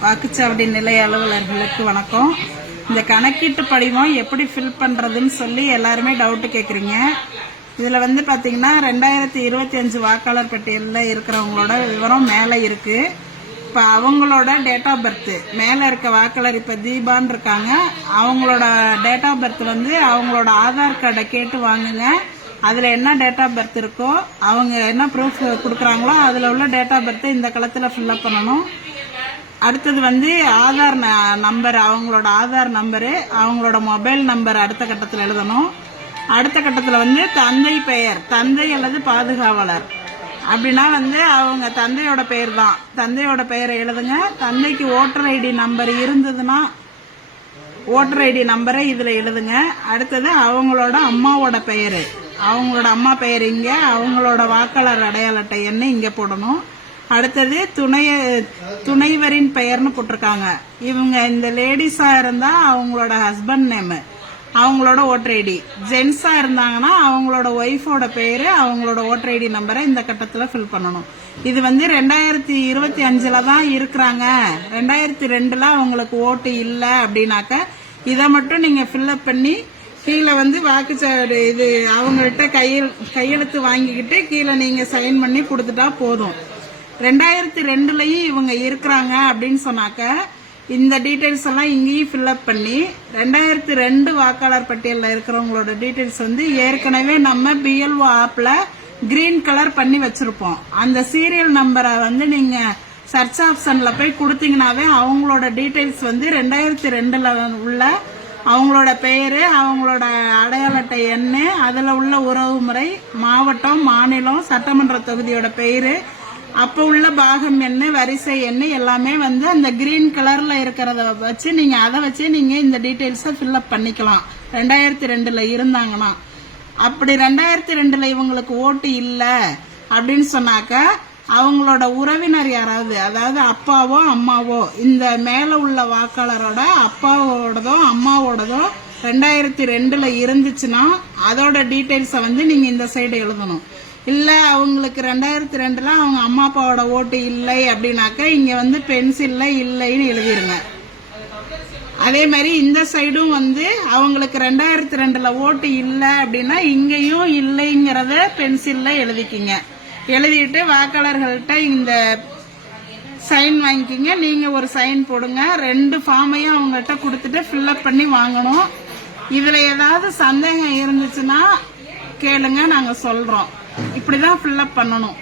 வாக்குச்சாவடி நிலைய அலுவலர்களுக்கு வணக்கம். இந்த கணக்கீட்டு படிவம் எப்படி ஃபில் பண்றதுன்னு சொல்லி எல்லாருமே டவுட் கேக்குறீங்க. இதுல பாத்தீங்கன்னா 2025 வாக்காளர் பட்டியலில் இருக்கிறவங்களோட விவரம் மேல இருக்கு. இப்ப அவங்களோட டேட் ஆஃப் பர்த் மேல இருக்க வாக்காளர் இப்ப தீபான்னு இருக்காங்க. அவங்களோட டேட் ஆஃப் பர்த் அவங்களோட ஆதார் கார்டை கேட்டு வாங்குங்க. அதுல என்ன டேட் ஆஃப் பர்த் இருக்கோ, அவங்க என்ன ப்ரூஃப் கொடுக்குறாங்களோ அதுல உள்ள டேட் ஆஃப் பர்த் இந்த களத்துல ஃபில்அப் பண்ணணும். அடுத்தது ஆதார் நம்பர், அவங்களோட ஆதார் நம்பரு, அவங்களோட மொபைல் நம்பர் அடுத்த கட்டத்தில் எழுதணும். அடுத்த கட்டத்தில் தந்தை பெயர், தந்தை அல்லது பாதுகாவலர் அப்படின்னா அவங்க தந்தையோட பெயர் தான். தந்தையோட பெயரை எழுதுங்க. தந்தைக்கு ஓட்டர் ஐடி நம்பர் இருந்ததுன்னா ஓட்டர் ஐடி நம்பரை இதுல எழுதுங்க. அடுத்தது அவங்களோட அம்மாவோட பெயரு, அவங்களோட அம்மா பெயர் இங்க, அவங்களோட வாக்காளர் அடையாள அட்டை எண்ணை இங்க போடணும். அடுத்தது துணைவரின் பெயர்னு போட்டிருக்காங்க. இவங்க இந்த லேடிஸா இருந்தா அவங்களோட ஹஸ்பண்ட் நேம், அவங்களோட ஓட்டர் ஐடி. ஜென்ஸா இருந்தாங்கன்னா அவங்களோட ஒய்ஃபோட பேரு, அவங்களோட ஓட்டர் ஐடி நம்பரை இந்த கட்டத்துல ஃபில் பண்ணணும். இது 2025 தான் இருக்கிறாங்க. 2002 அவங்களுக்கு ஓட்டு இல்ல அப்படின்னாக்க இதை மட்டும் நீங்க ஃபில்அப் பண்ணி கீழே வாக்குச்சாவடி இது அவங்கள்ட்ட கையெழுத்து வாங்கிக்கிட்டு கீழே நீங்க சைன் பண்ணி கொடுத்துட்டா போதும். 2002 இவங்க இருக்கிறாங்க அப்படின்னு சொன்னாக்க இந்த டீடைல்ஸ் எல்லாம் இங்கேயும் ஃபில்அப் பண்ணி 2002 வாக்காளர் பட்டியலில் இருக்கிறவங்களோட டீடைல்ஸ் ஏற்கனவே நம்ம பிஎல்ஓ ஆப்ல கிரீன் கலர் பண்ணி வச்சிருப்போம். அந்த சீரியல் நம்பரை நீங்க சர்ச் ஆப்ஷன்ல போய் கொடுத்தீங்கன்னாவே அவங்களோட டீடைல்ஸ் 2002 உள்ள அவங்களோட பெயரு, அவங்களோட அடையாள அட்டை எண்ணு, அதுல உள்ள உறவு முறை, மாவட்டம், மாநிலம், சட்டமன்ற தொகுதியோட பெயரு, அப்ப உள்ள பாகம் எண்ணு, வரிசை எண்ணு எல்லாமே அந்த கிரீன் கலர்ல இருக்கிறத வச்சு நீங்க அதை வச்சு நீங்க இந்த டீடைல்ஸ ஃபில்அப் பண்ணிக்கலாம். 2002 இருந்தாங்கன்னா. அப்படி 2002 இவங்களுக்கு ஓட்டு இல்ல அப்படின்னு சொன்னாக்க அவங்களோட உறவினர் யாராவது, அதாவது அப்பாவோ அம்மாவோ, இந்த மேல உள்ள வாக்காளரோட அப்பாவோடதோ அம்மாவோடதோ 2002 இருந்துச்சுன்னா அதோட டீடைல்ஸ நீங்க இந்த சைடு எழுதணும். இல்ல அவங்களுக்கு 2002 அவங்க அம்மா அப்பாவோட ஓட்டு இல்லை அப்படின்னாக்க இங்க பென்சில்ல இல்லைன்னு எழுதிருங்க. அதே மாதிரி இந்த சைடும் அவங்களுக்கு 2002 ஓட்டு இல்லை அப்படின்னா இங்கேயும் இல்லைங்கிறத பென்சில்ல எழுதிக்கிங்க. எழுதிட்டு வாக்காளர்கள்ட்ட இந்த சைன் வாங்கிக்கிங்க. நீங்க ஒரு சைன் போடுங்க. 2 ஃபார்மையும் அவங்கள்ட்ட கொடுத்துட்டு ஃபில்அப் பண்ணி வாங்கணும். இதுல ஏதாவது சந்தேகம் இருந்துச்சுன்னா கேளுங்க, நாங்க சொல்றோம். இப்படிதான் ஃபில்அப் பண்ணணும்.